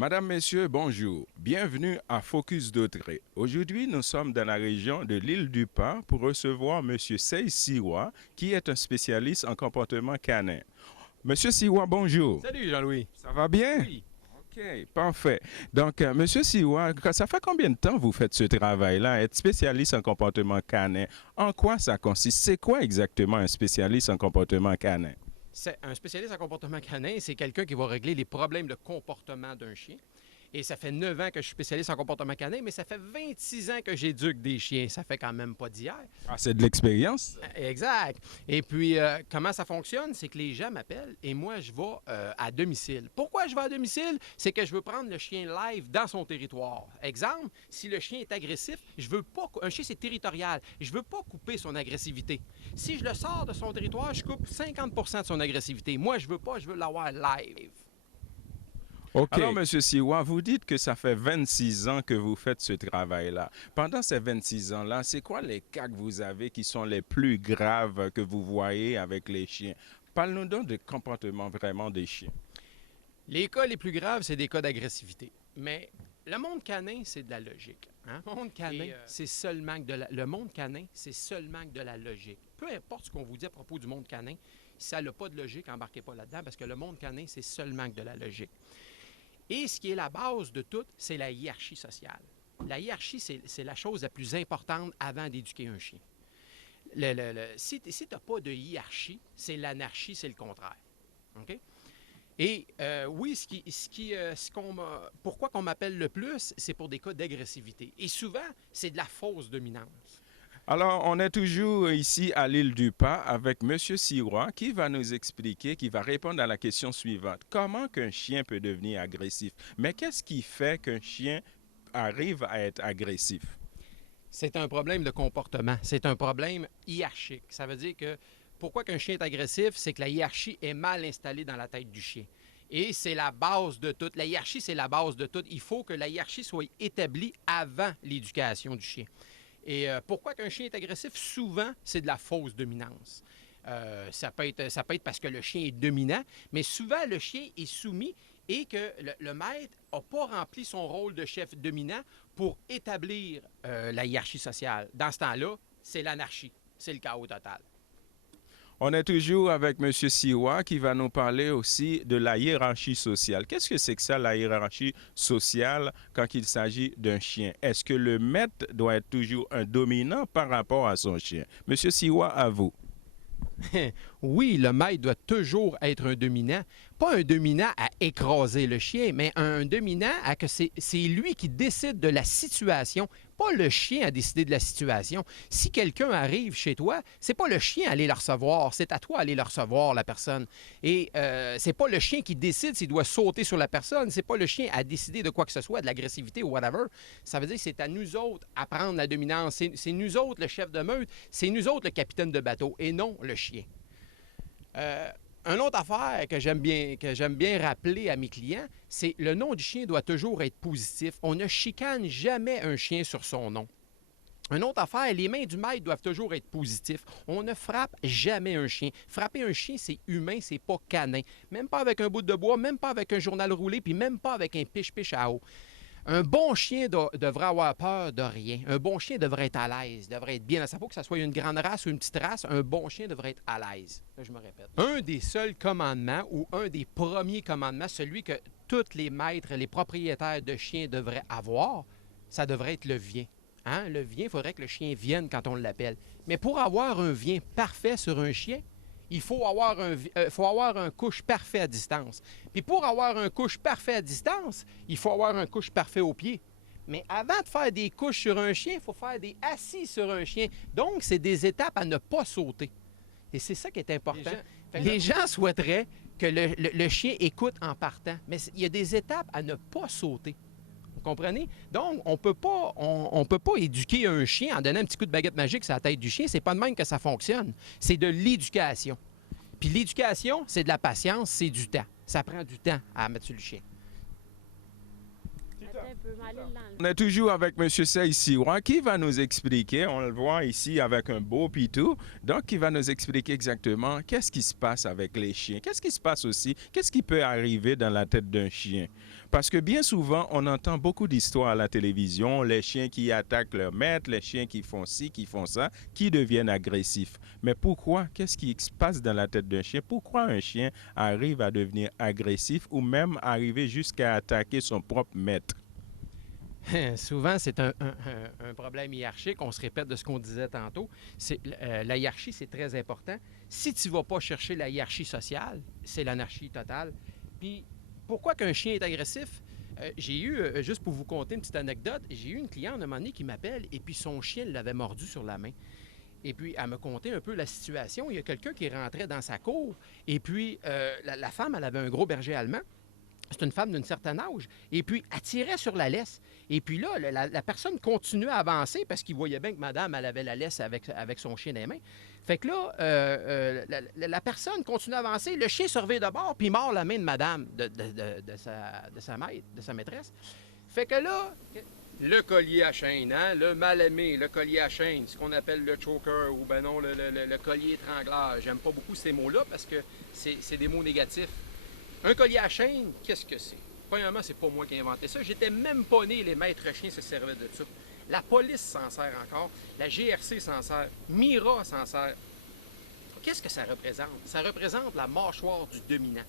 Madame, Messieurs, bonjour. Bienvenue à Focus d'Autré. Aujourd'hui, nous sommes dans la région de l'île du Pas pour recevoir Monsieur Sey Siwa, qui est un spécialiste en comportement canin. Monsieur Siwa, bonjour. Salut Jean-Louis. Ça va bien? Oui. OK, parfait. Donc, Monsieur Siwa, ça fait combien de temps vous faites ce travail-là, être spécialiste en comportement canin? En quoi ça consiste? C'est quoi exactement un spécialiste en comportement canin? Un spécialiste en comportement canin, c'est quelqu'un qui va régler les problèmes de comportement d'un chien. Et ça fait 9 ans que je suis spécialiste en comportement canin, mais ça fait 26 ans que j'éduque des chiens. Ça fait quand même pas d'hier. Ah, c'est de l'expérience? Exact. Et puis, comment ça fonctionne? C'est que les gens m'appellent et moi, je vais à domicile. Pourquoi je vais à domicile? C'est que je veux prendre le chien live dans son territoire. Exemple, si le chien est agressif, je veux pas... Un chien, c'est territorial. Je veux pas couper son agressivité. Si je le sors de son territoire, je coupe 50 de son agressivité. Moi, je veux pas, je veux l'avoir live. OK. Alors, M. Siwa, vous dites que ça fait 26 ans que vous faites ce travail-là. Pendant ces 26 ans-là, c'est quoi les cas que vous avez qui sont les plus graves que vous voyez avec les chiens? Parle-nous donc du comportement vraiment des chiens. Les cas les plus graves, c'est des cas d'agressivité. Mais le monde canin, c'est de la logique. Hein? Le monde canin, c'est seulement le monde canin, c'est seulement de la logique. Peu importe ce qu'on vous dit à propos du monde canin, si ça n'a pas de logique, embarquez pas là-dedans, parce que le monde canin, c'est seulement de la logique. Et ce qui est la base de tout, c'est la hiérarchie sociale. La hiérarchie, c'est la chose la plus importante avant d'éduquer un chien. Si tu n'as pas de hiérarchie, c'est l'anarchie, c'est le contraire. OK? Et oui, pourquoi qu'on m'appelle le plus, c'est pour des cas d'agressivité. Et souvent, c'est de la fausse dominance. Alors, on est toujours ici à l'île du Pas avec M. Siwa qui va nous expliquer, qui va répondre à la question suivante. Comment qu'un chien peut devenir agressif? Mais qu'est-ce qui fait qu'un chien arrive à être agressif? C'est un problème de comportement. C'est un problème hiérarchique. Ça veut dire que pourquoi qu'un chien est agressif, c'est que la hiérarchie est mal installée dans la tête du chien. Et c'est la base de tout. La hiérarchie, c'est la base de tout. Il faut que la hiérarchie soit établie avant l'éducation du chien. Et pourquoi qu'un chien est agressif? Souvent, c'est de la fausse dominance. Ça peut être parce que le chien est dominant, mais souvent, le chien est soumis et que le maître n'a pas rempli son rôle de chef dominant pour établir la hiérarchie sociale. Dans ce temps-là, c'est l'anarchie, c'est le chaos total. On est toujours avec M. Siwa qui va nous parler aussi de la hiérarchie sociale. Qu'est-ce que c'est que ça, la hiérarchie sociale, quand il s'agit d'un chien? Est-ce que le maître doit être toujours un dominant par rapport à son chien? M. Siwa, à vous. Oui, le maître doit toujours être un dominant. Pas un dominant à écraser le chien, mais un dominant à que c'est lui qui décide de la situation, pas le chien à décider de la situation. Si quelqu'un arrive chez toi, c'est pas le chien à aller le recevoir, c'est à toi d'aller le recevoir, la personne. Et c'est pas le chien qui décide s'il doit sauter sur la personne, c'est pas le chien à décider de quoi que ce soit, de l'agressivité ou whatever. Ça veut dire que c'est à nous autres à prendre la dominance. C'est nous autres le chef de meute, c'est nous autres le capitaine de bateau et non le chien. Une autre affaire que j'aime bien rappeler à mes clients, c'est le nom du chien doit toujours être positif. On ne chicane jamais un chien sur son nom. Une autre affaire, les mains du maître doivent toujours être positifs. On ne frappe jamais un chien. Frapper un chien, c'est humain, c'est pas canin. Même pas avec un bout de bois, même pas avec un journal roulé, puis même pas avec un piche-piche à eau. Un bon chien devrait avoir peur de rien. Un bon chien devrait être à l'aise, devrait être bien dans sa peau, que ce soit une grande race ou une petite race. Un bon chien devrait être à l'aise. Là, je me répète. Un des seuls commandements ou un des premiers commandements, celui que tous les maîtres, les propriétaires de chiens devraient avoir, ça devrait être le vien. Hein? Le vien, il faudrait que le chien vienne quand on l'appelle. Mais pour avoir un vien parfait sur un chien, il faut avoir un couche parfait à distance. Puis pour avoir un couche parfait à distance, il faut avoir un couche parfait au pied. Mais avant de faire des couches sur un chien, il faut faire des assis sur un chien. Donc, c'est des étapes à ne pas sauter. Et c'est ça qui est important. Les gens souhaiteraient que le chien écoute en partant. Mais il y a des étapes à ne pas sauter. Vous comprenez? Donc, on peut pas éduquer un chien en donnant un petit coup de baguette magique sur la tête du chien. C'est pas de même que ça fonctionne. C'est de l'éducation. Puis l'éducation, c'est de la patience, c'est du temps. Ça prend du temps à mettre sur le chien. un peu, mais allez l'enlever. On est toujours avec M. Sey Sirois qui va nous expliquer, on le voit ici avec un beau pitou, donc qui va nous expliquer exactement qu'est-ce qui se passe avec les chiens, qu'est-ce qui se passe aussi, qu'est-ce qui peut arriver dans la tête d'un chien. Parce que bien souvent, on entend beaucoup d'histoires à la télévision, les chiens qui attaquent leur maître, les chiens qui font ci, qui font ça, qui deviennent agressifs. Mais pourquoi? Qu'est-ce qui se passe dans la tête d'un chien? Pourquoi un chien arrive à devenir agressif ou même arriver jusqu'à attaquer son propre maître? Souvent, c'est un problème hiérarchique. On se répète de ce qu'on disait tantôt. La hiérarchie, c'est très important. Si tu ne vas pas chercher la hiérarchie sociale, c'est l'anarchie totale. Puis, pourquoi qu'un chien est agressif? J'ai eu, juste pour vous conter une petite anecdote, j'ai eu une cliente à un moment donné qui m'appelle et puis son chien l'avait mordu sur la main. Et puis, elle me contait un peu la situation. Il y a quelqu'un qui rentrait dans sa cour et puis la femme, elle avait un gros berger allemand. C'est une femme d'un certain âge. Et puis, elle tirait sur la laisse. Et puis là, la personne continuait à avancer parce qu'il voyait bien que madame, elle avait la laisse avec son chien dans les mains. Fait que là, la personne continue à avancer. Le chien se revient de bord puis il mord la main de madame, de sa maîtresse. Fait que là, le collier à chaîne, hein, le mal-aimé, le collier à chaîne, ce qu'on appelle le choker ou ben non, le collier étrangleur. J'aime pas beaucoup ces mots-là parce que c'est des mots négatifs. Un collier à chaîne, qu'est-ce que c'est? Premièrement, c'est pas moi qui ai inventé ça. J'étais même pas né, les maîtres chiens se servaient de ça. La police s'en sert encore, la GRC s'en sert, Mira s'en sert. Qu'est-ce que ça représente? Ça représente la mâchoire du dominant.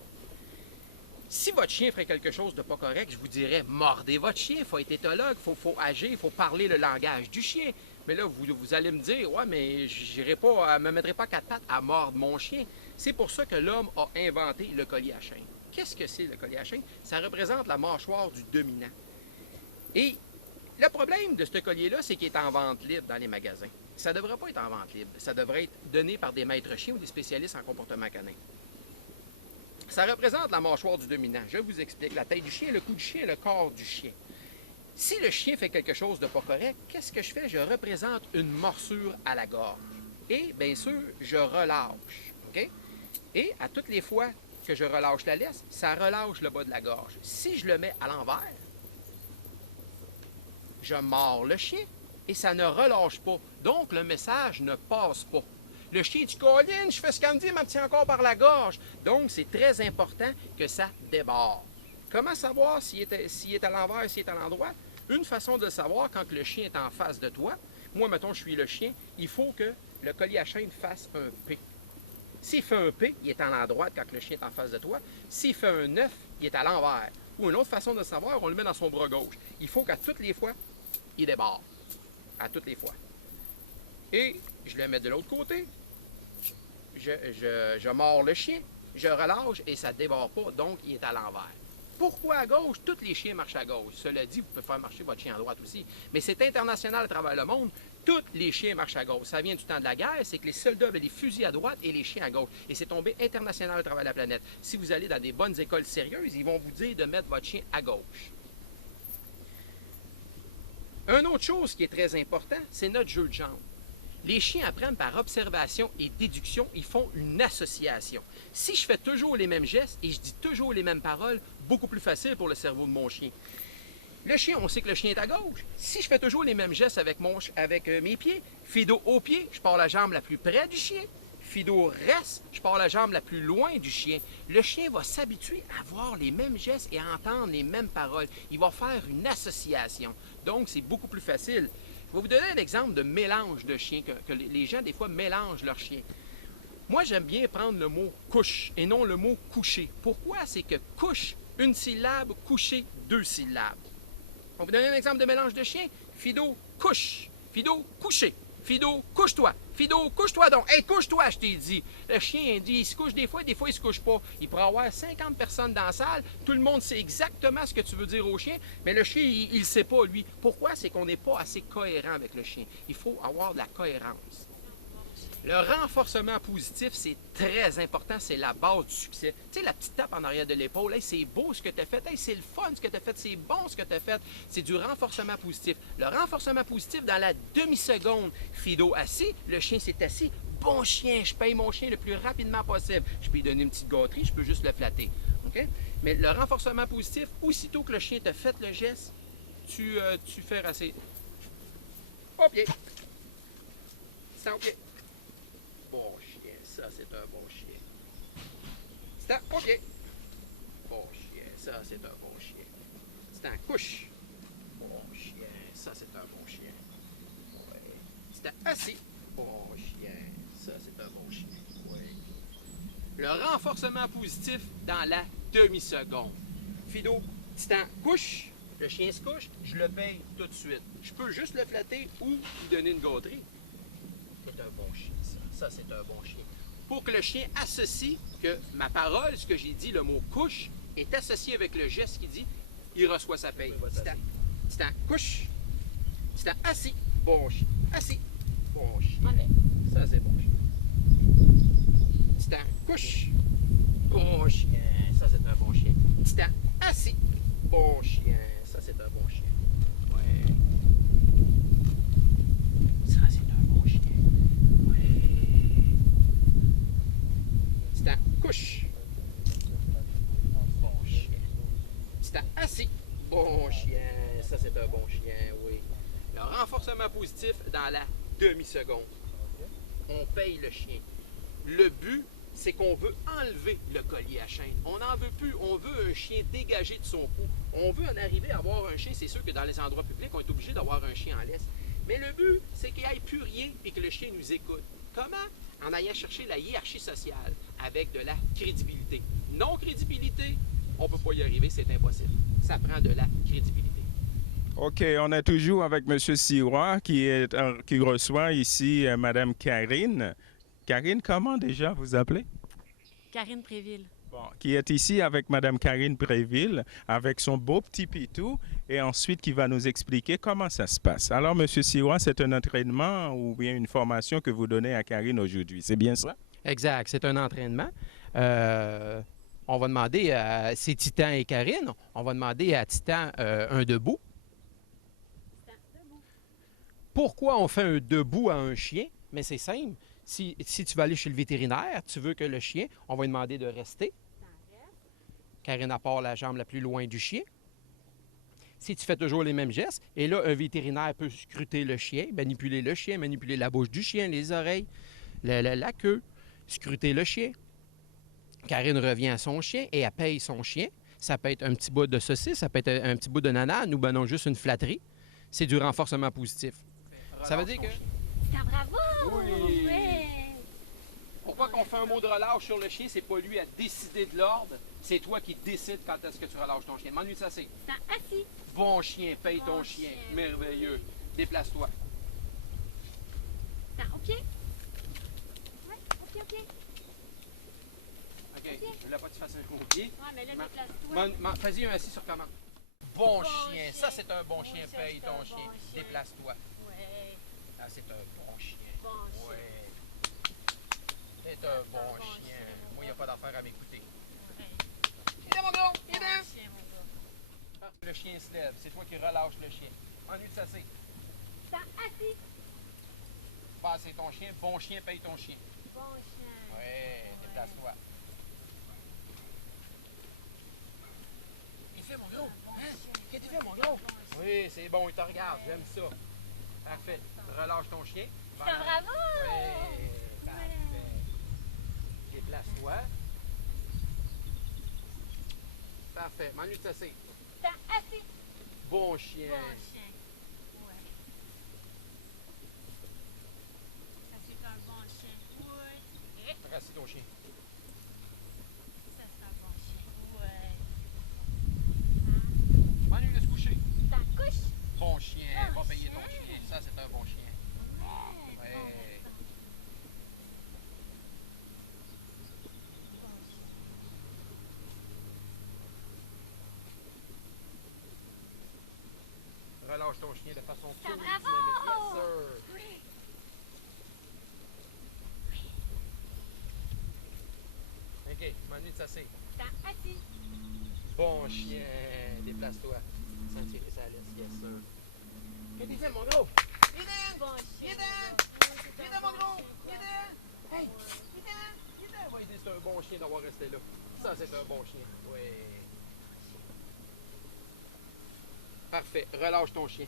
Si votre chien ferait quelque chose de pas correct, je vous dirais, mordez votre chien, il faut être éthologue, il faut agir, il faut parler le langage du chien. Mais là, vous allez me dire, ouais, mais j'irai pas, me mettrai pas quatre pattes à mordre mon chien. C'est pour ça que l'homme a inventé le collier à chaîne. Qu'est-ce que c'est le collier à chaîne? Ça représente la mâchoire du dominant. Et le problème de ce collier-là, c'est qu'il est en vente libre dans les magasins. Ça ne devrait pas être en vente libre. Ça devrait être donné par des maîtres chiens ou des spécialistes en comportement canin. Ça représente la mâchoire du dominant. Je vous explique. La tête du chien, le cou du chien, le corps du chien. Si le chien fait quelque chose de pas correct, qu'est-ce que je fais? Je représente une morsure à la gorge. Et, bien sûr, je relâche. OK? Et à toutes les fois que je relâche la laisse, ça relâche le bas de la gorge. Si je le mets à l'envers, je mords le chien et ça ne relâche pas. Donc, le message ne passe pas. Le chien dit « Colin, je fais ce qu'elle me dit, elle me tient encore par la gorge. » Donc, c'est très important que ça déborde. Comment savoir s'il est à l'envers, s'il est à l'endroit? Une façon de le savoir, quand le chien est en face de toi, moi, mettons, je suis le chien, il faut que le collier à chaîne fasse un P. S'il fait un P, il est à l'endroit quand le chien est en face de toi. S'il fait un 9, il est à l'envers. Ou une autre façon de le savoir, on le met dans son bras gauche. Il faut qu'à toutes les fois, il déborde. À toutes les fois. Et je le mets de l'autre côté. Je mords le chien, je relâche et ça ne déborde pas, donc il est à l'envers. Pourquoi à gauche? Tous les chiens marchent à gauche. Cela dit, vous pouvez faire marcher votre chien à droite aussi. Mais c'est international à travers le monde. Tous les chiens marchent à gauche. Ça vient du temps de la guerre, c'est que les soldats avaient les fusils à droite et les chiens à gauche. Et c'est tombé international à travers la planète. Si vous allez dans des bonnes écoles sérieuses, ils vont vous dire de mettre votre chien à gauche. Une autre chose qui est très important, c'est notre jeu de jambes. Les chiens apprennent par observation et déduction, ils font une association. Si je fais toujours les mêmes gestes et je dis toujours les mêmes paroles, beaucoup plus facile pour le cerveau de mon chien. Le chien, on sait que le chien est à gauche. Si je fais toujours les mêmes gestes avec mes pieds, Fido au pied, je pars la jambe la plus près du chien. Fido reste, je pars la jambe la plus loin du chien. Le chien va s'habituer à voir les mêmes gestes et à entendre les mêmes paroles. Il va faire une association. Donc, c'est beaucoup plus facile. Je vais vous donner un exemple de mélange de chiens, que les gens, des fois, mélangent leurs chiens. Moi, j'aime bien prendre le mot « couche » et non le mot « coucher ». Pourquoi? C'est que « couche », une syllabe, « coucher », deux syllabes. On va vous donner un exemple de mélange de chiens. Fido, couche. Fido, couché. Fido, couche-toi. Fido, couche-toi donc. Hey, couche-toi, je t'ai dit. Le chien, il se couche des fois il se couche pas. Il pourrait avoir 50 personnes dans la salle. Tout le monde sait exactement ce que tu veux dire au chien, mais le chien, il ne sait pas, lui. Pourquoi? C'est qu'on n'est pas assez cohérent avec le chien. Il faut avoir de la cohérence. Le renforcement positif, c'est très important, c'est la base du succès. Tu sais, la petite tape en arrière de l'épaule, hey, c'est beau ce que tu as fait, hey, c'est le fun ce que tu as fait, c'est bon ce que tu as fait. C'est du renforcement positif. Le renforcement positif, dans la demi-seconde, Fido assis, le chien s'est assis. Bon chien, je paye mon chien le plus rapidement possible. Je peux lui donner une petite gâterie, je peux juste le flatter. Okay? Mais le renforcement positif, aussitôt que le chien t'a fait le geste, tu fais rasser. Au pied. Titan au pied. Bon chien, ça c'est un bon chien. Titan au pied. Bon chien, ça c'est un bon chien. Titan couche. Bon chien, ça c'est un bon chien. Ouais. Titan assis. Bon chien, ça c'est un bon chien. Ouais. Le renforcement positif dans la demi-seconde. Fido, Titan couche. Le chien se couche, je le paye tout de suite. Je peux juste le flatter ou lui donner une gâterie. C'est un bon chien, ça. Ça, c'est un bon chien. Pour que le chien associe que ma parole, ce que j'ai dit, le mot couche, est associé avec le geste qui dit, il reçoit sa paye. Titan couche. Titan assis. Bon chien. Assis. Bon chien. Ça, c'est bon chien. Titan couche. Bon chien. Ça, c'est un bon chien. Titan assis. Bon chien. Ça, c'est un bon chien. Ouais. Ça, c'est un bon chien. Ouais. Titan couche. Bon chien. Titan assis. Bon chien. Ça, c'est un bon chien, oui. Le renforcement positif dans la demi-seconde. On paye le chien. Le but, c'est qu'on veut enlever le collier à chaîne. On n'en veut plus. On veut un chien dégagé de son cou. On veut en arriver à avoir un chien. C'est sûr que dans les endroits publics, on est obligé d'avoir un chien en laisse. Mais le but, c'est qu'il n'y ait plus rien et que le chien nous écoute. Comment? En allant chercher la hiérarchie sociale avec de la crédibilité. Non-crédibilité, on ne peut pas y arriver, c'est impossible. Ça prend de la crédibilité. OK, on est toujours avec M. Sirois qui reçoit ici Mme Karine. Karine, comment déjà vous appelez? Karine Préville. Bon, qui est ici avec Mme Karine Préville, avec son beau petit pitou, et ensuite qui va nous expliquer comment ça se passe. Alors, M. Sirois, c'est un entraînement ou bien une formation que vous donnez à Karine aujourd'hui, c'est bien ça? Exact, c'est un entraînement. On va demander à c'est Titan et Karine, on va demander à Titan un debout. Pourquoi on fait un debout à un chien? Mais c'est simple. Si tu vas aller chez le vétérinaire, tu veux que le chien, on va lui demander de rester. Karine part la jambe la plus loin du chien. Si tu fais toujours les mêmes gestes, et là, un vétérinaire peut scruter le chien, manipuler le chien, manipuler la bouche du chien, les oreilles, la queue, scruter le chien. Karine revient à son chien et elle paye son chien. Ça peut être un petit bout de saucisse, ça peut être un petit bout de nanane ou ben non, juste une flatterie. C'est du renforcement positif. Ça veut dire que... Bravo! Oui! Ouais. Pourquoi qu'on fait un mot de relâche sur le chien, c'est pas lui à décider de l'ordre, c'est toi qui décides quand est-ce que tu relâches ton chien. Demande-lui ça, c'est. Titan assis. Bon chien, paye ton Bon chien. chien. Merveilleux. Déplace-toi. Titan au pied. Ouais, au pied, au pied. OK. Je voulais pas que tu fasses un coup au pied. Ouais, mais là, déplace-toi. Fais-y un assis sur commande. Bon, Bon chien. chien. Ça, c'est un bon chien. Ça, Paye c'est ton un chien. bon chien. Déplace-toi. Ouais, Ah, c'est un bon chien. bon chien. Ouais. C'est un bon chien. Moi, il n'y a pas d'affaire à m'écouter. Ouais. Il est mon gros! Il est Bon là! chien, mon gars. Le chien se lève. C'est toi qui relâches le chien. Ennuie de s'asseoir. Titan assis. Bah, c'est ton chien. Bon chien, paye ton chien. Bon chien. Ouais, déplace-toi. Il fait mon gros. Hein? Qu'est-ce que tu fais, mon gros? Oui, c'est bon, il te regarde. J'aime ça. Parfait. Relâche ton chien. Titan, bravo! Ouais, parfait. Déplace-toi. Parfait. M'ennuie de s'asseoir. Titan assis. Bon chien. Bon chien. Ouais. Ça, c'est un bon chien. Ouais. Rassis ton chien. Ça, c'est un bon chien. Ouais. M'ennuie de se coucher. Titan couche. Bon chien. Bon Va payer ton chien. chien. Ça, c'est un bon chien. Ouais. Ouais. Relâche ton chien de façon Ça, cool et bravo! dynamique. Yes, sir. Oui. OK, m'ennuie de s'asseoir. Titan assis. Bon chien, déplace-toi. Sans tirer sa laisse, yes sir. Qu'est-ce que tu fais, mon gros? Bon chien. Viens mon gros! Viens! Hey! Viens! Oui, c'est un bon chien d'avoir resté là. Ça, c'est un bon chien. Oui. Parfait. Relâche ton chien.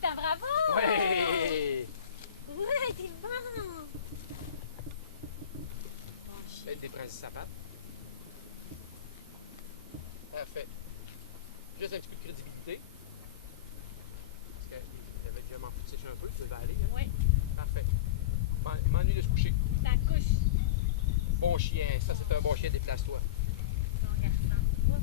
C'est un bravo! Ouais! Ouais, t'es bon! Bon chien. Faites des princesses à pattes. Parfait. Juste un petit peu de crédibilité. Parce que j'avais déjà m'en foutu sécher un peu, tu devais aller. Hein? Oui, Parfait. Il m'ennuie de se coucher. ta couche. Bon chien, ça c'est un bon chien, déplace-toi. Bon garçon. Oups.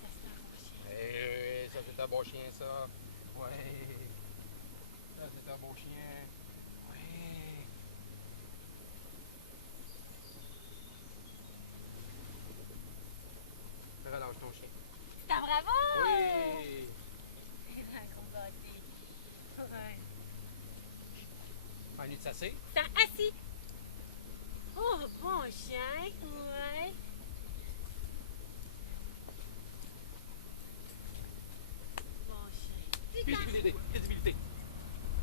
Ça, c'est un bon chien. Ça c'est un bon chien, ça. Ouais. Ça c'est un bon chien. Ouais. Relâche ton chien. C'est un bravo! Oui. C'est un gros gâté. Ouais. M'ennuie de s'asseoir. C'est un assis. Oh, bon chien. Ouais. Bon chien. Crédibilité. Crédibilité.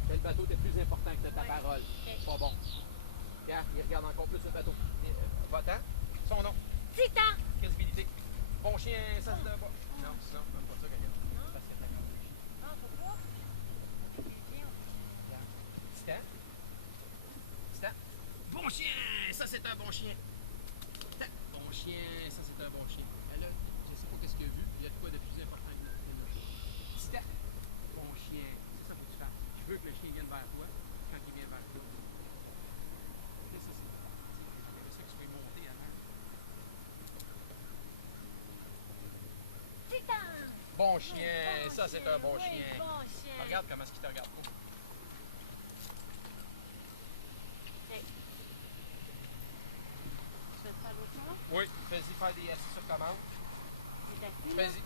Quel bateau est plus important que ta Ouais. parole? Ok. Pas bon. Regarde, il regarde encore plus le bateau. Va-t'en. Son nom. Titan. Crédibilité. Bon chien, ça c'est un bon. Non, non, même pas ça, Gaël. Non. Parce que t'as quand même. Non, faut pas. Viens, Titan. Titan. Bon chien, ça c'est un bon chien. Titan. Bon chien, ça c'est un bon chien. Mais là, je sais pas qu'est-ce qu'il a vu. Il y a de quoi de plus important que nous. Titan. Bon chien. C'est ça qu'il faut que tu fasses. Je veux que le chien vienne vers toi quand il vient vers toi. C'est ça, c'est. J'aimerais ça que tu sois monté à l'air. Titan. Bon chien, ça c'est un bon Oui, chien. bon chien. Regarde comment est-ce qu'il te regarde pas. Je vais te faire l'autre chose. Oui, fais-y faire des assis sur commande. Il est assis, là. Vas-y.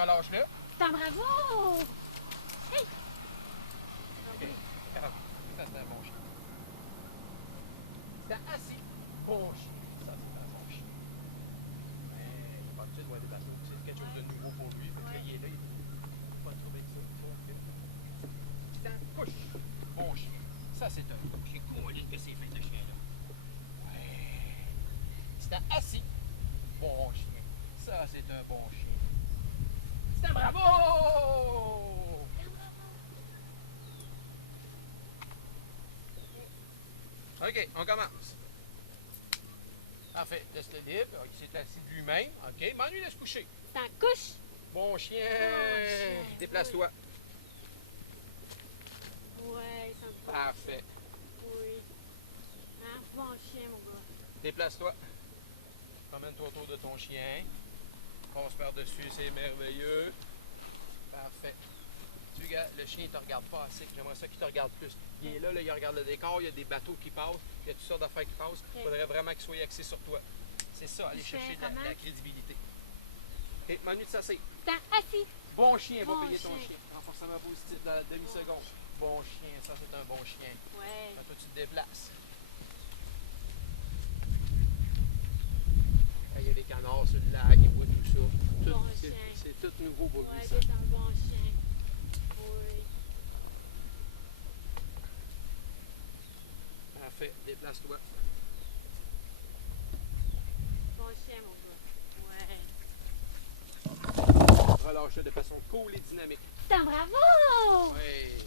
Relâche-le. C'est un bravo! Hey! Ça, c'est un bon chien. C'est assis. Bon chien. Ça, c'est un bon chien. Mais il n'est pas habitué de voir des bateaux. C'est quelque chose de nouveau pour lui. Fait que là, il est là. Il n'a pas de trouble avec ça. Titan, couche. Bon chien. Ça, c'est un bon chien. Cool que c'est fait, ce chien-là. Ouais. Titan, assis. Bon chien. Ça, c'est un bon chien. C'est un bravo! OK, on commence. Parfait, laisse-le libre. Il s'est assis de lui-même. OK, m'ennuie de se coucher. C'est un couche. Bon chien. chien. Déplace-toi. Ouais, c'est un bon. Parfait. Oui. Un bon chien, mon gars. Déplace-toi. Promène-toi autour de ton chien. Passe par-dessus, c'est merveilleux. Parfait. Tu regardes, le chien ne te regarde pas assez. J'aimerais ça qu'il te regarde plus. Il est là, il regarde le décor, il y a des bateaux qui passent, il y a toutes sortes d'affaires qui passent. Il faudrait vraiment qu'il soit axé sur toi. C'est ça, aller Je fais chercher de comment? la crédibilité. OK, m'ennuie de s'asseoir. C'est un assis. Bon chien, va Bon payer ton chien. chien. Renforcement positif dans la demi-seconde. Bon chien, ça c'est un bon chien. Ouais. Quand toi tu te déplaces. Quand il y a des canards sur le lac, il voit tout ça. Bon C'est chien. c'est tout nouveau pour lui, Ouais, ça. c'est un bon chien. Oui. Parfait, déplace-toi. Bon chien, mon gars. Ouais. Relâche-le de façon cool et dynamique. C'est un bravo! Oui.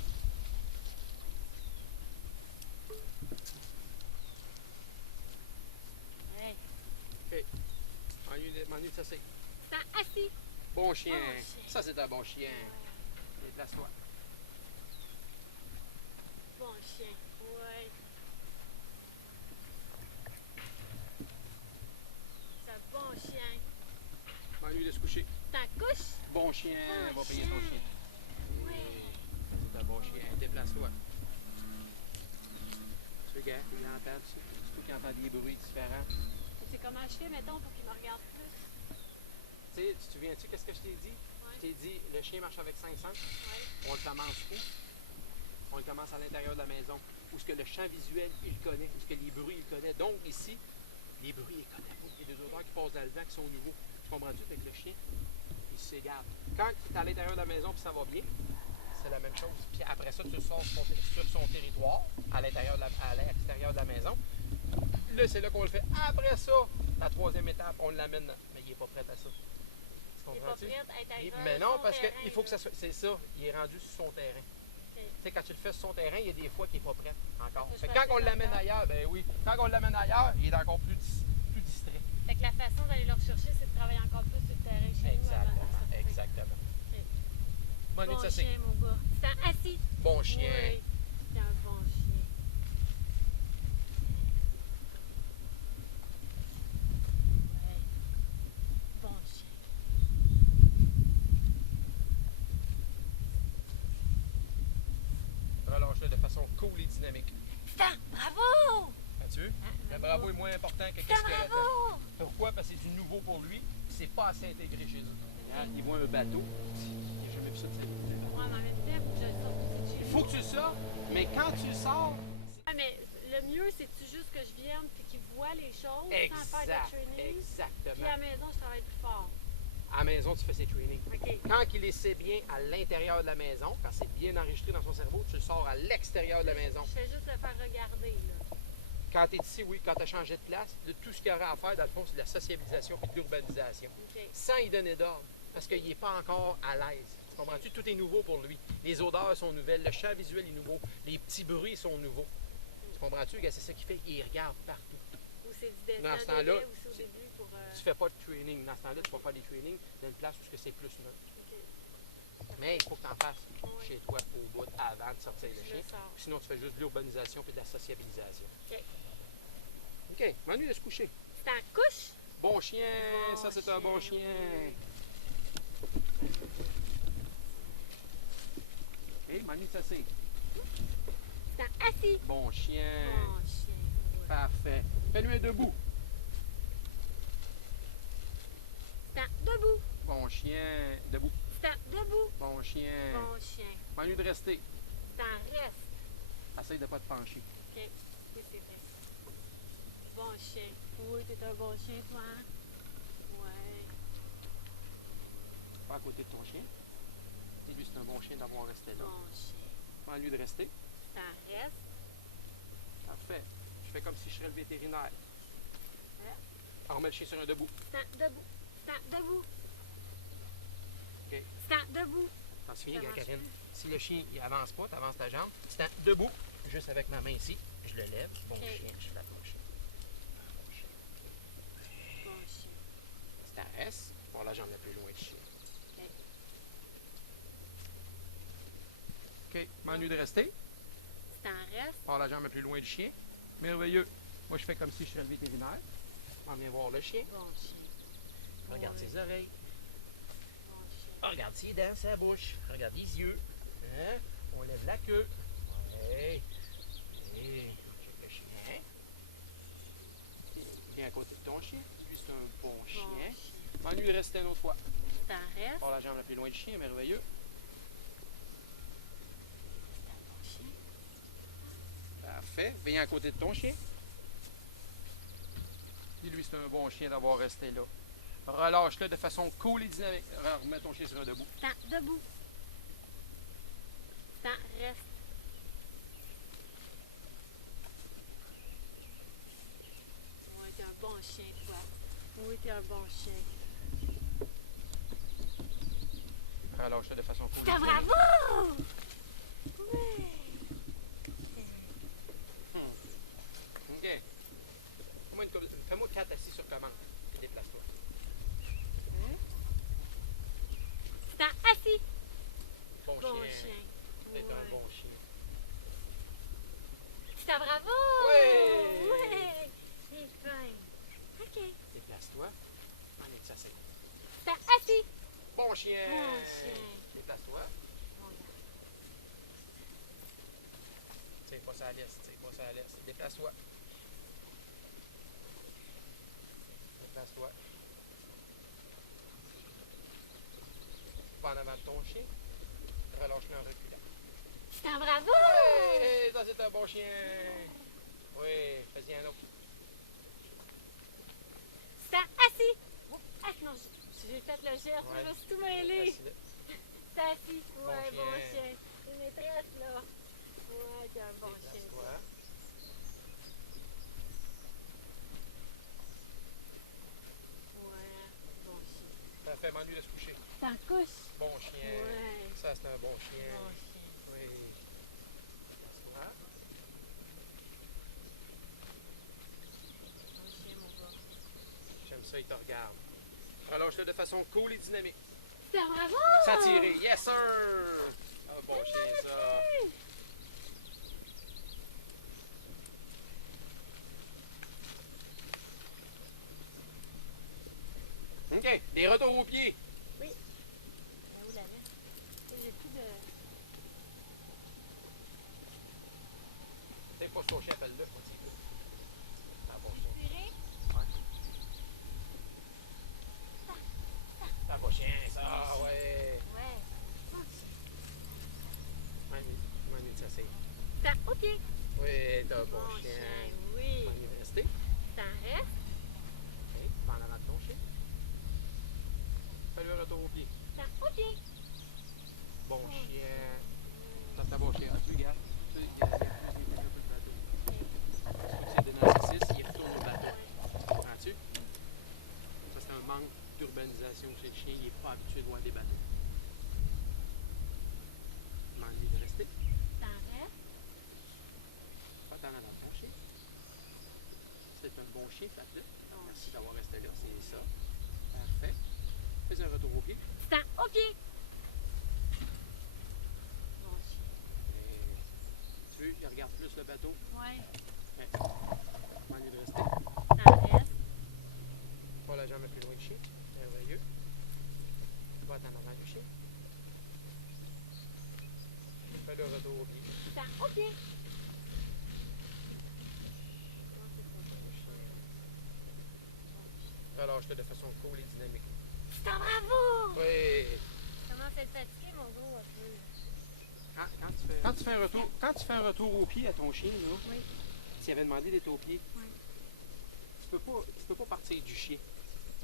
Ouais. M'ennuie de ça, c'est. C'est un assis. Bon chien. Bon chien. Ça, c'est un bon chien. Déplace-toi. Bon chien. Ouais. C'est un bon chien. M'ennuie de se coucher. C'est un couche. Bon chien. Bon Va payer ton chien. chien. Oui. C'est un bon chien. Déplace-toi. Tu regardes, il entend, surtout qu'il entend des bruits différents. C'est comment je fais, mettons, pour qu'il me regarde plus. Tu sais, tu te souviens-tu qu'est-ce que je t'ai dit? Ouais. Je t'ai dit, le chien marche avec 5 sens. Ouais. On le commence où? On le commence à l'intérieur de la maison. Où ce que le champ visuel, il le connaît. Où ce que les bruits, il le connaît. Donc ici, les bruits, il connaît pas. Il y a des odeurs qui passent dans le vent qui sont nouveaux. Tu comprends-tu? Avec le chien, il s'égare. Quand il est à l'intérieur de la maison puis ça va bien, c'est la même chose. Puis après ça, tu sors sur son territoire, à l'extérieur de la maison. là, c'est là qu'on le fait. Après ça, la troisième étape, on l'amène. Mais il n'est pas prêt à ça. Tu Il est pas comprends-tu? prêt à être avec Mais non, son parce terrain, qu'il faut que là. ça soit. C'est ça, il est rendu sur son terrain. Ok. Tu sais, quand tu le fais sur son terrain, il y a des fois qu'il n'est pas prêt encore. Faut que je Fait que fasse quand on des l'amène affaires. ailleurs, ben oui, quand on l'amène ailleurs, il est encore plus distrait. Fait que la façon d'aller le rechercher, c'est de travailler encore plus sur le terrain chez nous avant de le Exactement, sortir. exactement. Ok. Bonne nuit, Bon ça c'est. chien, mon gars. C'est assis. Bon chien. Oui, c'est un bon chien. Ouais. Bon chien. Relâche-le de façon cool et dynamique. Stan, bravo! As-tu vu? Ah, Le bravo est moins important que Stan, qu'est-ce qu'il a fait. bravo! Pourquoi? Parce que c'est du nouveau pour lui. C'est pas assez intégré chez eux. Regarde, il voit un bateau. Il n'a jamais vu ça de sa vie. Ouais, mais en même temps, faut que je le sorte aussi de chez Il nous. faut que tu le sors, mais quand tu le sors, Ouais, mais le mieux, c'est-tu juste que je vienne puis qu'il voit les choses sans faire de training? Puis à exactement. la maison, je travaille plus fort. À la maison, tu fais ses trainings. OK. Quand il les sait bien à l'intérieur de la maison, quand c'est bien enregistré dans son cerveau, tu le sors à l'extérieur de la maison. Je fais juste le faire regarder, là. Quand tu es ici, oui, quand tu as changé de place, tout ce qu'il y aura à faire, dans le fond, c'est de la sociabilisation et de l'urbanisation. OK. Sans y donner d'ordre, parce qu'il n'est pas encore à l'aise. Tu comprends-tu? Tout est nouveau pour lui. Les odeurs sont nouvelles, le champ visuel est nouveau, les petits bruits sont nouveaux. Tu comprends-tu? Regarde, c'est ça qui fait qu'il regarde partout. Ou c'est du dessin Dans ce de temps-là, lait aussi au c'est- début pour... Tu fais pas de training. Dans ce temps-là, tu vas faire des trainings dans une place où c'est plus neutre. OK. Mais il faut que tu en fasses Oui. chez toi au bout avant de sortir le Je chien. le sors. Sinon, tu fais juste de l'urbanisation et de la sociabilisation. OK. OK, m'ennuie de se coucher. C'est en couche? Bon chien, Bon ça c'est un bon chien, chien. OK, m'ennuie de s'asseoir. C'est en assis. Bon chien. Bon chien. Ouais. Parfait. Fais-lui un debout. C'est en debout. Bon chien. Debout. C'est en debout. Bon chien. Bon chien. M'ennuie de rester. C'est en reste. Essaye de ne pas te pencher. OK. Oui, c'est vrai. Bon chien. Oui, t'es un bon chien, toi. Hein? Ouais. Pas à côté de ton chien. Et lui, c'est un bon chien d'avoir resté là. Bon chien. M'ennuie de rester. C'est en reste. Parfait. Je fais comme si je serais le vétérinaire. Ouais. On remet le chien sur un debout. C'est en debout. C'est en debout. OK. C'est en debout. T'en souviens, Ça marche Karine? plus. Si le chien il avance pas, tu avances ta jambe. C'est en debout. Juste avec ma main ici. Je le lève. Bon OK. chien. Je flatte mon chien. Bon chien. Bon chien. C'est en reste. Pour la jambe la plus loin du chien. OK. M'ennuie de rester. C'est en reste. Par la jambe la plus loin du chien. Merveilleux. Moi, je fais comme si je serais le vétérinaire. On vient voir le chien. Bon chien. Regarde Ouais. ses oreilles. Bon chien. Regarde ses dents, sa bouche. Regarde les yeux. Hein? On lève la queue. Ouais. Hey. Check le chien. Viens à côté de ton chien. Lui, c'est un bon Bon chien. chien. M'ennuie de rester une autre fois. C'est en reste. Par la jambe la plus loin du chien. Merveilleux. C'est un bon chien. Parfait. Viens à côté de ton chien. Puis lui, c'est un bon chien d'avoir resté là. Relâche-le de façon cool et dynamique. Remets ton chien sur un debout. C'est en debout. C'est en reste. Ouais, t'es un bon chien, toi. Oui, t'es un bon chien. Relâche-le de façon cool et T'as dynamique. bravo! Oui. OK. Fais-moi 4 assis sur commande. Puis déplace-toi. C'est en assis. Bon, Bon chien. chien. T'es Ouais. un bon chien. C'est un bravo! Ouais. Ouais. Il est fin. OK. Déplace-toi. On est ça, c'est C'est en assis. bon chien. Bon chien. Déplace-toi. Bon, regarde. Tire pas ça à l'est. Tire pas ça à l'est. Déplace-toi. Déplace-toi. Pas en avant de ton chien. Relâche-le en reculant. C'est un bravo! Hey, ça c'est un bon chien. Oui, fais-y un autre. C'est en assis. Oups. Ah non, j'ai fait le geste. Ouais. Je me suis tout mêlée. Facile. C'est assis. Ouais, bon chien. chien. Une maîtresse, là. Ouais, t'es un bon chien. Déplace-toi. c'est un bon chien. Bon chien. Oui. Asseoir. Bon chien, mon gars. J'aime ça, il te regarde. Relâche-le de façon cool et dynamique. C'est bravo! S'attirer. Yes, sir! Un bon chien, ça. OK. Des retours au pied. Où la laisse? J'ai plus de... C'est pas son chien, appelle-le. C'est un bon chien. Tiré? C'est un bon chien, ça, ouais. Ouais. Manu de s'asseoir. T'as... OK. Oui, t'as un bon Bon chien. chien, oui. Manu de rester. T'en restes? OK. En avant de ton chien. Fais-lui un retour au pied. T'as... OK. Bon chien. Ça, c'est un bon chien. Ah, tu regardes. Tu regardes. C'est de dans le 6, il retourne au bateau. Comprends-tu? Ça, c'est un manque d'urbanisation chez le chien. Il n'est pas habitué de voir des bateaux. Demande-lui de rester. T'en restes? Pas t'en avant de ton chien. C'est un bon chien, faites-le. Bon Merci d'avoir resté là, c'est ça. Parfait. Fais un retour au pied. T'as... OK. Bon chien. Et tu veux, il regarde plus le bateau. Ouais. Demande-lui de rester. T'en restes? Pas la jambe plus loin du chien. Merveilleux. Va en avant du chien. Fais le retour au pied. T'as... OK. Relâche-le de façon cool et dynamique. C'est un bravo! Oui. Comment c'est fatigué, mon gros, un peu? Quand tu fais un retour au pied à ton chien, là, Oui. s'il avait demandé d'être au pied, Oui. tu peux pas partir du chien.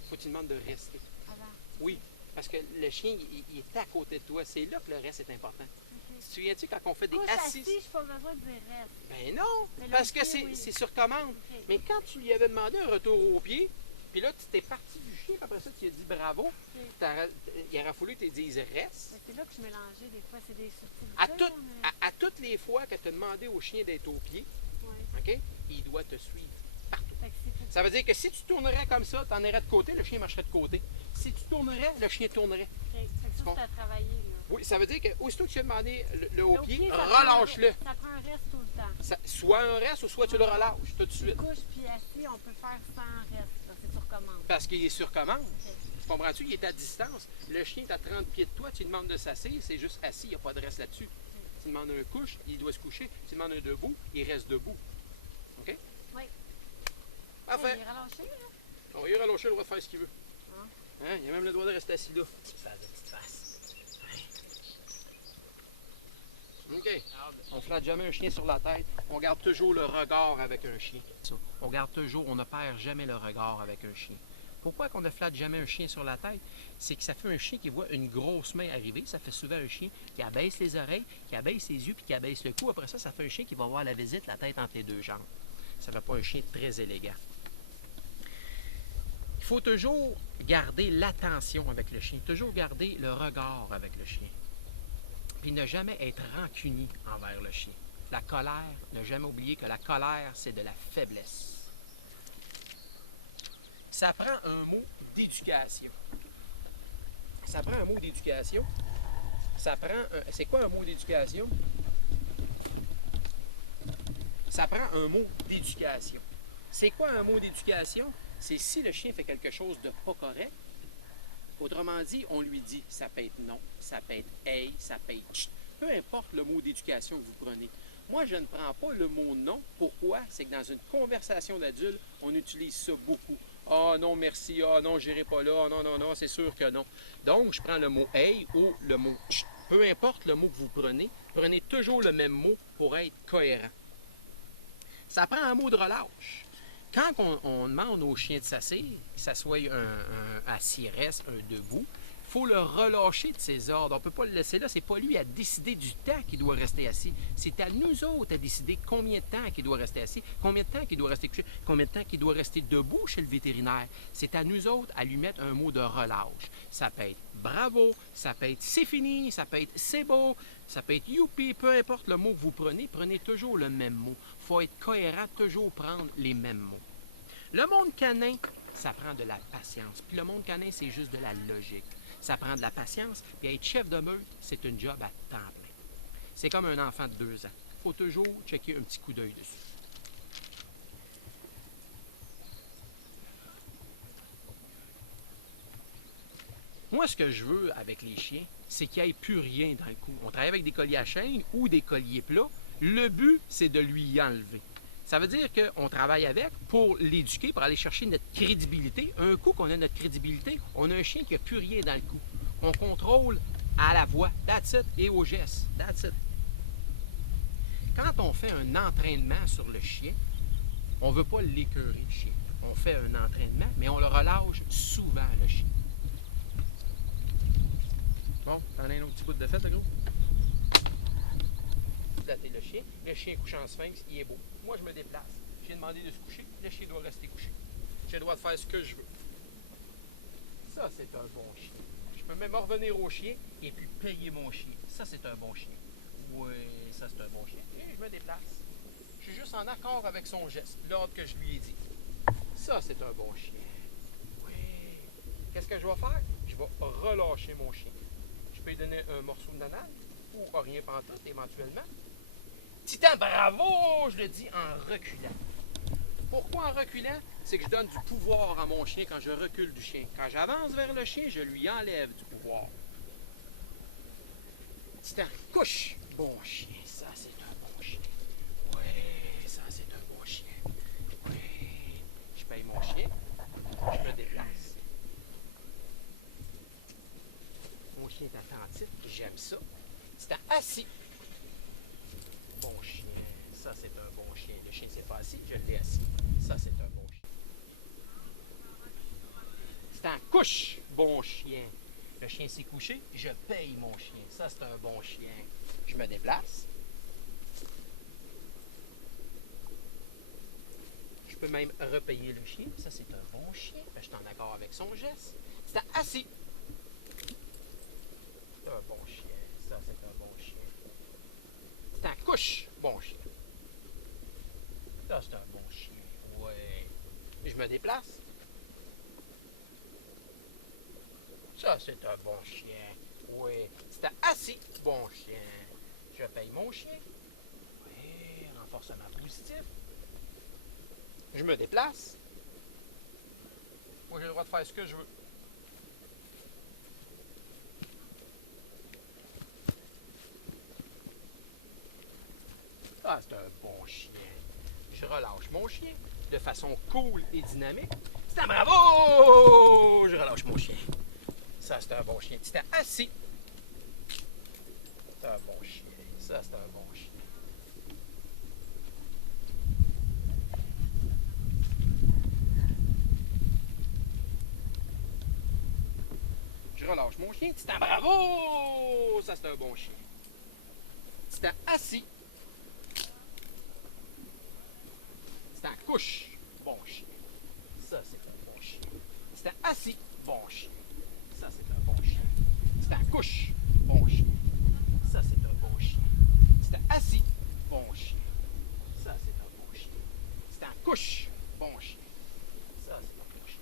Faut que tu demandes de rester. Avant. Oui, parce que le chien, il est à côté de toi. C'est là que le reste est important. OK. Tu te souviens-tu quand on fait des Couche assises? assis, j'ai pas besoin de dire reste. Ben non, Mais le parce que pied, oui. c'est sur commande. OK. Mais quand tu lui avais demandé un retour au pied, puis là, tu t'es parti du chien, puis après ça, tu lui as dit bravo, il aurait fallu que tu lui dises reste. Mais c'est là que je mélangeais des fois, c'est des subtilités. À, tout- mais... à toutes les fois que tu as demandé au chien d'être au pied, Ouais. OK, il doit te suivre partout. Fait que c'est Ça veut dire que si tu tournerais comme ça, tu en irais de côté, le chien marcherait de côté. Si tu tournerais, le chien tournerait. OK. Fait que ça, bon. c'est à travailler, là. Oui, ça veut dire que aussitôt que tu as demandé le haut Le pied, ça prend relâche-le. Ça prend un reste tout le temps. Soit un reste ou soit tu le relâches tout de suite. Couche puis assis, on peut faire sans reste. là. C'est sur commande. Parce qu'il est sur commande. OK. Tu comprends-tu? Il est à distance. Le chien est à 30 pieds de toi, tu lui demandes de s'asseoir, c'est juste assis, il n'y a pas de reste là-dessus. Tu demandes un couche, il doit se coucher. Tu demandes un debout, il reste debout. OK? Oui. Parfait. Il est relâché, là. On va y relâcher le droit de faire ce qu'il veut. Ah. Hein? Il a même le droit de rester assis là. Petite face de petite face. OK. On flatte jamais un chien sur la tête. On garde toujours le regard avec un chien. On garde toujours, on ne perd jamais le regard avec un chien. Pourquoi qu'on ne flatte jamais un chien sur la tête? C'est que ça fait un chien qui voit une grosse main arriver. Ça fait souvent un chien qui abaisse les oreilles, qui abaisse les yeux, puis qui abaisse le cou. Après ça, ça fait un chien qui va voir la visite, la tête entre les deux jambes. Ça ne fait pas un chien très élégant. Il faut toujours garder l'attention avec le chien, toujours garder le regard avec le chien. Puis ne jamais être rancunier envers le chien. La colère, ne jamais oublier que la colère, c'est de la faiblesse. Ça prend un mot d'éducation. Ça prend un mot d'éducation. C'est quoi un mot d'éducation? Ça prend un mot d'éducation. C'est quoi un mot d'éducation? C'est si le chien fait quelque chose de pas correct. Autrement dit, on lui dit, ça peut être non, ça peut être hey, ça peut être chut. Peu importe le mot d'éducation que vous prenez. Moi, je ne prends pas le mot non. Pourquoi? C'est que dans une conversation d'adulte, on utilise ça beaucoup. Ah non, merci. Ah non, j'irai pas là. Ah, non, non, non, c'est sûr que non. Donc, je prends le mot hey ou le mot chut. Peu importe le mot que vous prenez toujours le même mot pour être cohérent. Ça prend un mot de relâche. Quand on demande aux chiens de s'asseoir, que ça soit un assis reste, un debout, il faut le relâcher de ses ordres. On ne peut pas le laisser là. C'est pas lui à décider du temps qu'il doit rester assis. C'est à nous autres à décider combien de temps qu'il doit rester assis, combien de temps qu'il doit rester couché, combien de temps qu'il doit rester debout chez le vétérinaire. C'est à nous autres à lui mettre un mot de relâche. Ça peut être bravo, ça peut être c'est fini, ça peut être c'est beau, ça peut être youpi, peu importe le mot que vous prenez toujours le même mot. Il faut être cohérent, toujours prendre les mêmes mots. Le monde canin, ça prend de la patience. Puis le monde canin, c'est juste de la logique. Ça prend de la patience. Puis être chef de meute, c'est une job à temps plein. C'est comme un enfant de 2 ans. Il faut toujours checker un petit coup d'œil dessus. Moi, ce que je veux avec les chiens, c'est qu'il n'y ait plus rien dans le cou. On travaille avec des colliers à chaîne ou des colliers plats. Le but, c'est de lui y enlever. Ça veut dire qu'on travaille avec pour l'éduquer, pour aller chercher notre crédibilité. Un coup qu'on a notre crédibilité, on a un chien qui n'a plus rien dans le cou. On contrôle à la voix, that's it, et au geste, that's it. Quand on fait un entraînement sur le chien, on ne veut pas l'écœurer, le chien. On fait un entraînement, mais on le relâche souvent, le chien. Bon, t'en as un autre petit bout de fête, le gros? Flatter le chien couche en sphinx, il est beau. Moi, je me déplace. J'ai demandé de se coucher, le chien doit rester couché. J'ai le droit de faire ce que je veux. Ça, c'est un bon chien. Je peux même revenir au chien et puis payer mon chien. Ça, c'est un bon chien. Oui, ça, c'est un bon chien. Et je me déplace. Je suis juste en accord avec son geste, l'ordre que je lui ai dit. Ça, c'est un bon chien. Oui. Qu'est-ce que je vais faire? Je vais relâcher mon chien. Je peux lui donner un morceau de nanane ou rien pantoute, éventuellement. Titan, bravo! Je le dis en reculant. Pourquoi en reculant? C'est que je donne du pouvoir à mon chien quand je recule du chien. Quand j'avance vers le chien, je lui enlève du pouvoir. Titan, couche! Bon chien, ça c'est un bon chien. Oui, ça c'est un bon chien. Oui. Je paye mon chien. Je me déplace. Mon chien est attentif. J'aime ça. Titan, assis. Bon chien, ça c'est un bon chien. Le chien s'est pas assis, je l'ai assis. Ça c'est un bon chien. C'est un couche, bon chien. Le chien s'est couché, je paye mon chien. Ça c'est un bon chien. Je me déplace. Je peux même repayer le chien. Ça c'est un bon chien. Je suis en accord avec son geste. C'est un assis. C'est un bon chien. Ça c'est un bon chien. C'est un couche, bon chien. Ça, c'est un bon chien. Ouais. Je me déplace. Ça, c'est un bon chien. Oui. C'est un assis, bon chien. Je paye mon chien. Oui. Renforcement positif. Je me déplace. Moi, j'ai le droit de faire ce que je veux. Ah, c'est un bon chien. Je relâche mon chien de façon cool et dynamique. C'est un bravo! Je relâche mon chien. Ça, c'est un bon chien. C'est un assis. C'est un bon chien. Ça, c'est un bon chien. Je relâche mon chien. C'est un bravo! Ça, c'est un bon chien. C'est un assis. C'est un couche, bon chien. Ça, c'est un bon chien. C'est un assis, bon chien. Ça, c'est un bon chien. C'est un couche, bon chien. Ça, c'est un bon chien. C'est un assis, bon chien. Ça, c'est un bon chien. C'est un couche, bon chien. Ça, c'est un bon chien.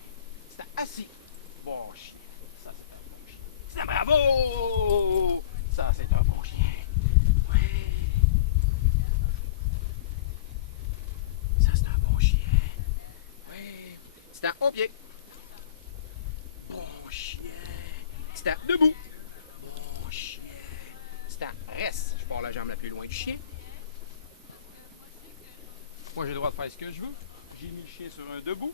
C'est un assis, bon chien. Ça, c'est un bon chien. C'est un bravo! Ça, c'est un bon chien. C'est un haut pied. Bon chien. C'est un debout. Bon chien. C'est un reste. Je pars la jambe la plus loin du chien. Moi, j'ai le droit de faire ce que je veux. J'ai mis le chien sur un debout.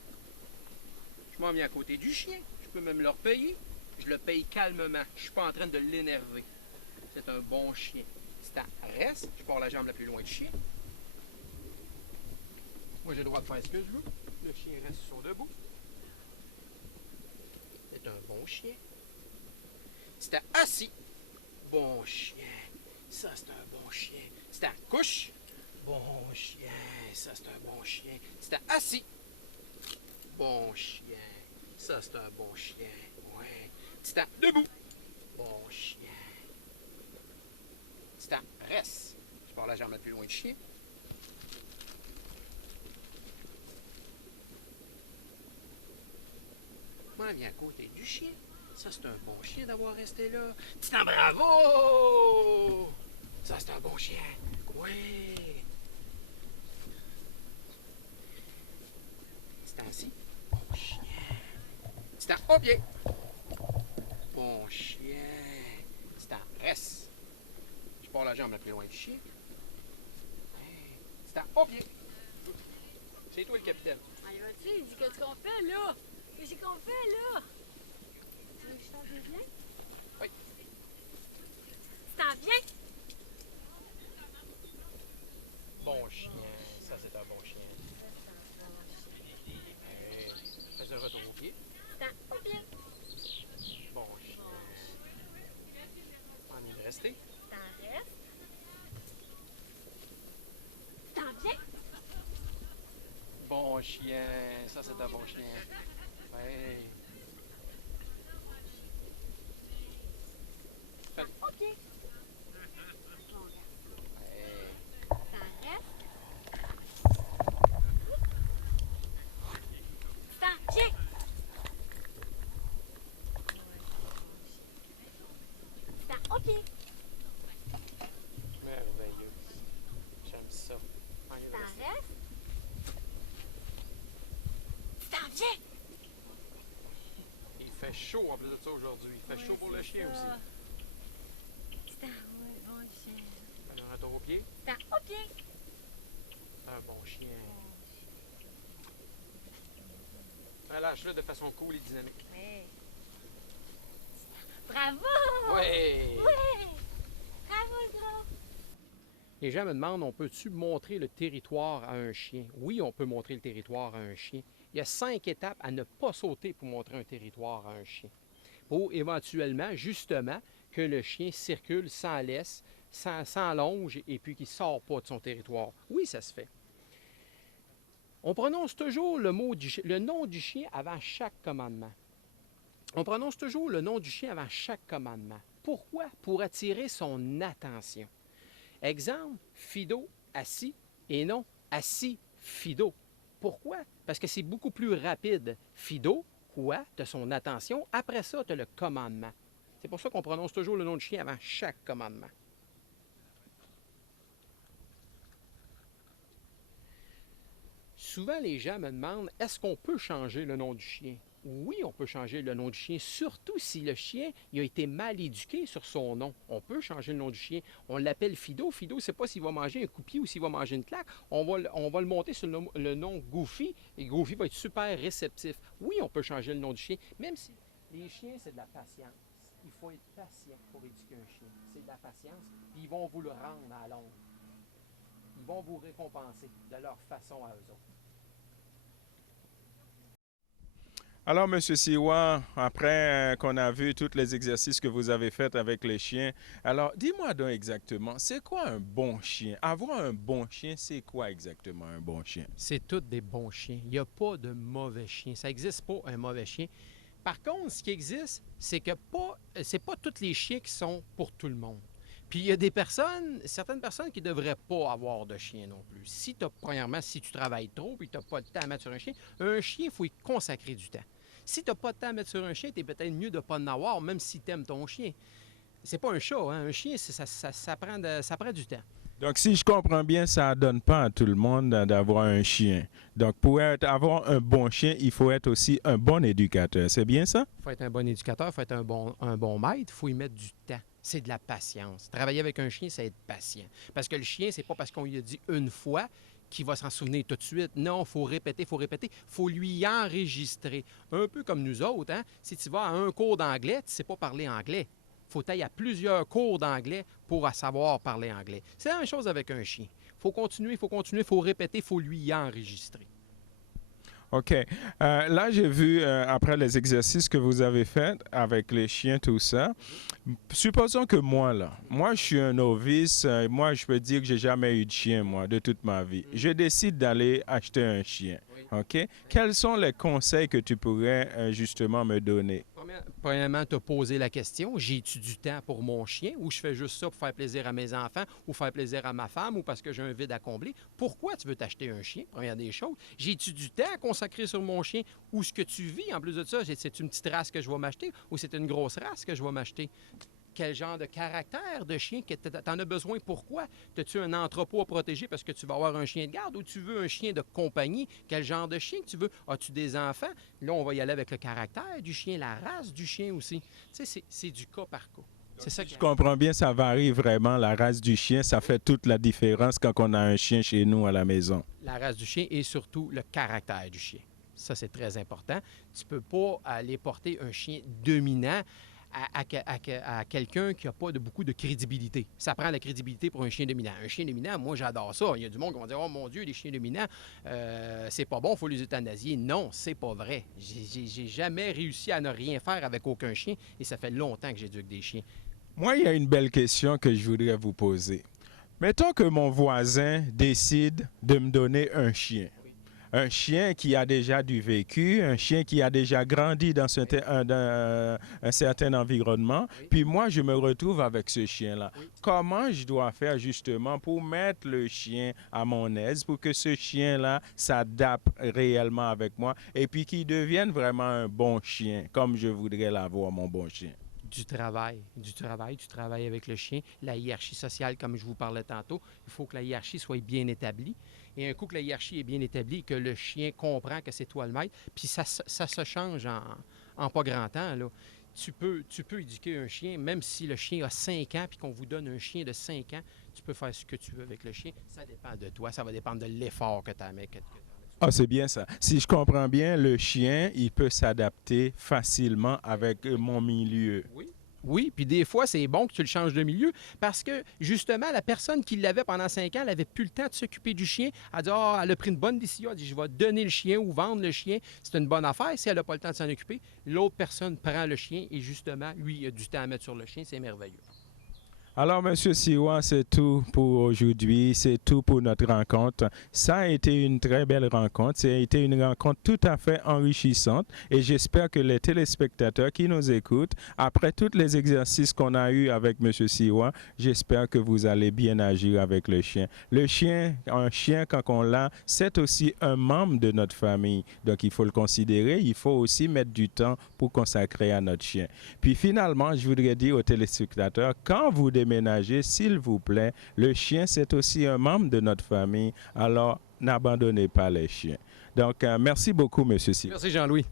Je m'en mis à côté du chien. Je peux même le repayer. Je le paye calmement. Je ne suis pas en train de l'énerver. C'est un bon chien. C'est un reste. Je pars la jambe la plus loin du chien. Moi, j'ai le droit de faire ce que je veux. Le chien reste sur debout. C'est un bon chien. C'était assis. Bon chien. Ça, c'est un bon chien. C'était couche. Bon chien. Ça, c'est un bon chien. C'était assis. Bon chien. Ça, c'est un bon chien. Ouais. C'était debout. Bon chien. C'était reste. Je pars la jambe la plus loin du chien. Moi, viens à côté du chien. Ça, c'est un bon chien d'avoir resté là. Titan, bravo! Ça, c'est un bon chien. Oui. Titan, assis. Bon chien. Titan, au pied. Bon chien. Titan, reste. Je pars la jambe la plus loin du chien. Titan, au pied. C'est toi le capitaine. Allez, vas-y, il dit qu'est-ce qu'on fait là? Qu'est-ce qu'on fait là? Tu veux que je t'en viens? Oui. Tu t'en viens? Bon chien. Ça, c'est un bon chien. Fais un retour au pied. T'en au pied. Bon chien. On est resté. T'en restes. T'en viens? Bon chien. Ça, c'est un bon chien. Ouais. T'en au pied. Bon, regarde. Ouais. T'en restes. T'en viens. T'en au pied. Merveilleux. J'aime ça. On est T'en resté. restes. T'en viens. Il fait chaud en plus de ça aujourd'hui. Il fait chaud pour le chien aussi. T'en, ouais, bon chien. Fais un retour au pied. T'en au pied. C'est un bon chien. Relâche-le de façon cool et dynamique. Ouais. Bravo! Ouais! Ouais! Bravo, gros! Les gens me demandent, on peut-tu montrer le territoire à un chien? Oui, on peut montrer le territoire à un chien. Il y a 5 étapes à ne pas sauter pour montrer un territoire à un chien. Pour éventuellement, justement, que le chien circule sans laisse, sans longe et puis qu'il ne sort pas de son territoire. Oui, ça se fait. On prononce toujours le nom du chien avant chaque commandement. On prononce toujours le nom du chien avant chaque commandement. Pourquoi? Pour attirer son attention. Exemple, Fido, assis, et non, assis, Fido. Pourquoi? Parce que c'est beaucoup plus rapide. Fido, quoi? Tu as son attention. Après ça, tu as le commandement. C'est pour ça qu'on prononce toujours le nom du chien avant chaque commandement. Souvent, les gens me demandent, est-ce qu'on peut changer le nom du chien? Oui, on peut changer le nom du chien, surtout si le chien il a été mal éduqué sur son nom. On peut changer le nom du chien. On l'appelle Fido. Fido, ne sait pas s'il va manger un coup-pied ou s'il va manger une claque. On va le monter sur le nom Goofy et Goofy va être super réceptif. Oui, on peut changer le nom du chien, même si les chiens, c'est de la patience. Il faut être patient pour éduquer un chien. C'est de la patience, puis ils vont vous le rendre à longue. Ils vont vous récompenser de leur façon à eux autres. Alors, Monsieur Siwa, après qu'on a vu tous les exercices que vous avez faits avec les chiens, alors dis-moi donc exactement, c'est quoi un bon chien? Avoir un bon chien, c'est quoi exactement un bon chien? C'est tous des bons chiens. Il n'y a pas de mauvais chiens. Ça n'existe pas un mauvais chien. Par contre, ce qui existe, c'est que c'est pas tous les chiens qui sont pour tout le monde. Puis il y a certaines personnes qui ne devraient pas avoir de chien non plus. Premièrement, si tu travailles trop et tu n'as pas de temps à mettre sur un chien, il faut y consacrer du temps. Si tu n'as pas de temps à mettre sur un chien, tu es peut-être mieux de ne pas en avoir, même si tu aimes ton chien. C'est pas un chat, hein? Un chien, ça prend du temps. Donc, si je comprends bien, ça ne donne pas à tout le monde d'avoir un chien. Donc, pour avoir un bon chien, il faut être aussi un bon éducateur. C'est bien ça? Il faut être un bon éducateur, il faut être un bon maître, il faut y mettre du temps. C'est de la patience. Travailler avec un chien, c'est être patient. Parce que le chien, c'est pas parce qu'on lui a dit une fois qu'il va s'en souvenir tout de suite. Non, il faut répéter, il faut répéter. Il faut lui enregistrer. Un peu comme nous autres, hein? Si tu vas à un cours d'anglais, tu ne sais pas parler anglais. Il faut aller à plusieurs cours d'anglais pour savoir parler anglais. C'est la même chose avec un chien. Il faut continuer, il faut répéter, il faut lui enregistrer. OK. Là, j'ai vu, après les exercices que vous avez faits avec les chiens, tout ça, supposons que moi, là, moi, je suis un novice. Moi, je peux dire que j'ai jamais eu de chien, moi, de toute ma vie. Je décide d'aller acheter un chien. OK? Quels sont les conseils que tu pourrais justement me donner? Premièrement, te poser la question, j'ai-tu du temps pour mon chien ou je fais juste ça pour faire plaisir à mes enfants ou faire plaisir à ma femme ou parce que j'ai un vide à combler? Pourquoi tu veux t'acheter un chien? Première des choses. J'ai-tu du temps à consacrer sur mon chien ou ce que tu vis en plus de ça? C'est une petite race que je vais m'acheter ou c'est une grosse race que je vais m'acheter? Quel genre de caractère de chien que tu en as besoin? Pourquoi? As-tu un entrepôt à protéger parce que tu vas avoir un chien de garde ou tu veux un chien de compagnie? Quel genre de chien que tu veux? As-tu des enfants? Là, on va y aller avec le caractère du chien, la race du chien aussi. Tu sais, c'est du cas par cas. C'est ça Je comprends bien, ça varie vraiment, la race du chien. Ça fait toute la différence quand on a un chien chez nous à la maison. La race du chien et surtout le caractère du chien. Ça, c'est très important. Tu ne peux pas aller porter un chien dominant à quelqu'un qui n'a pas beaucoup de crédibilité. Ça prend la crédibilité pour un chien dominant. Un chien dominant, moi, j'adore ça. Il y a du monde qui va dire « Oh mon Dieu, les chiens dominants, c'est pas bon, il faut les euthanasier. » Non, c'est pas vrai. J'ai jamais réussi à ne rien faire avec aucun chien et ça fait longtemps que j'éduque des chiens. Moi, il y a une belle question que je voudrais vous poser. Mettons que mon voisin décide de me donner un chien. Un chien qui a déjà du vécu, un chien qui a déjà grandi dans un certain environnement. Puis moi, je me retrouve avec ce chien-là. Comment je dois faire justement pour mettre le chien à mon aise, pour que ce chien-là s'adapte réellement avec moi et puis qu'il devienne vraiment un bon chien, comme je voudrais l'avoir, mon bon chien? Du travail, tu travailles avec le chien. La hiérarchie sociale, comme je vous parlais tantôt, il faut que la hiérarchie soit bien établie. Et un coup que la hiérarchie est bien établie, que le chien comprend que c'est toi le maître, puis ça se change en pas grand temps, là. Tu peux éduquer un chien, même si le chien a 5 ans, puis qu'on vous donne un chien de 5 ans, tu peux faire ce que tu veux avec le chien. Ça dépend de toi, ça va dépendre de l'effort que tu as mis. Ah, c'est bien ça. Si je comprends bien, le chien, il peut s'adapter facilement avec mon milieu. Oui. Oui, puis des fois, c'est bon que tu le changes de milieu parce que, justement, la personne qui l'avait pendant 5 ans, elle n'avait plus le temps de s'occuper du chien. Elle a dit, ah, elle a pris une bonne décision. Elle a dit, je vais donner le chien ou vendre le chien. C'est une bonne affaire. Si elle n'a pas le temps de s'en occuper, l'autre personne prend le chien et, justement, lui, il a du temps à mettre sur le chien. C'est merveilleux. Alors, Monsieur Sirois, c'est tout pour aujourd'hui, c'est tout pour notre rencontre. Ça a été une très belle rencontre, ça a été une rencontre tout à fait enrichissante et j'espère que les téléspectateurs qui nous écoutent, après tous les exercices qu'on a eus avec Monsieur Sirois, j'espère que vous allez bien agir avec le chien. Le chien, un chien, quand on l'a, c'est aussi un membre de notre famille. Donc, il faut le considérer, il faut aussi mettre du temps pour consacrer à notre chien. Puis finalement, je voudrais dire aux téléspectateurs, quand vous déménager, s'il vous plaît, le chien, c'est aussi un membre de notre famille. Alors, n'abandonnez pas les chiens. Donc, merci beaucoup, M. Sirois. Merci, Jean-Louis.